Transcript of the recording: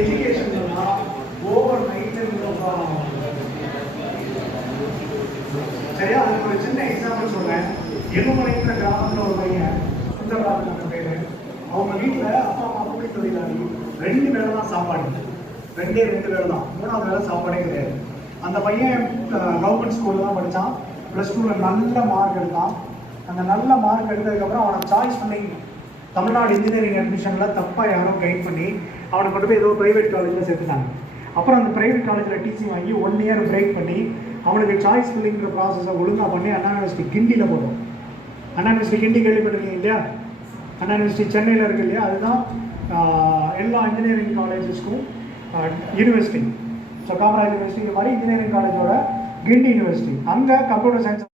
எஜுகேஷன்லாம் over night சரியா. அதுக்கு ஒரு சின்ன எக்ஸாம்பிள் சொல்றேன். எலுமலைங்கிற கிராமத்தில் ஒரு பையன் சுந்தரராஜன் பேரு. அவங்க வீட்டில் அப்பா அம்மா கூலி தொழிலாளி, 2 வேளை தான் சாப்பாடு, 2 வேளை தான், 3வது வேளை சாப்பாடே கிடையாது. அந்த பையன் கவர்மெண்ட் ஸ்கூலில் தான் படித்தான். +2ல் நல்ல மார்க் எடுத்தான். அந்த நல்ல மார்க் எடுத்ததுக்கப்புறம் அவனை சாய்ஸ் பண்ணி தமிழ்நாடு இன்ஜினியரிங் அட்மிஷனில் தப்பாக யாரும் கைட் பண்ணி அவனை கொண்டு போய் ஏதோ ப்ரைவேட் காலேஜில் சேர்த்துட்டாங்க. அப்புறம் அந்த ப்ரைவேட் காலேஜில் டீச்சிங் வாங்கி 1 இயர் பிரேக் பண்ணி அவனுக்கு சாய்ஸ் ஃபில்லிங்கிற ப்ராசஸை ஒழுங்காக பண்ணி அண்ணா யூனிவர்சிட்டி கிண்டியில் போட்டோம். அண்ணா யூனிவர்சிட்டி கிண்டி கேள்விப்பட்டிருக்கீங்க இல்லையா? அண்ணா யூனிவர்சிட்டி சென்னையில் இருக்குது இல்லையா? அதுதான் எல்லா இன்ஜினியரிங் காலேஜஸ்க்கும் யூனிவர்சிட்டி. ஸோ காமராஜ் யூனிவர்சிட்டி மாதிரி இன்ஜினியரிங் காலேஜோட கிண்டி யூனிவர்சிட்டி. அங்கே கம்ப்யூட்டர் சயின்ஸ்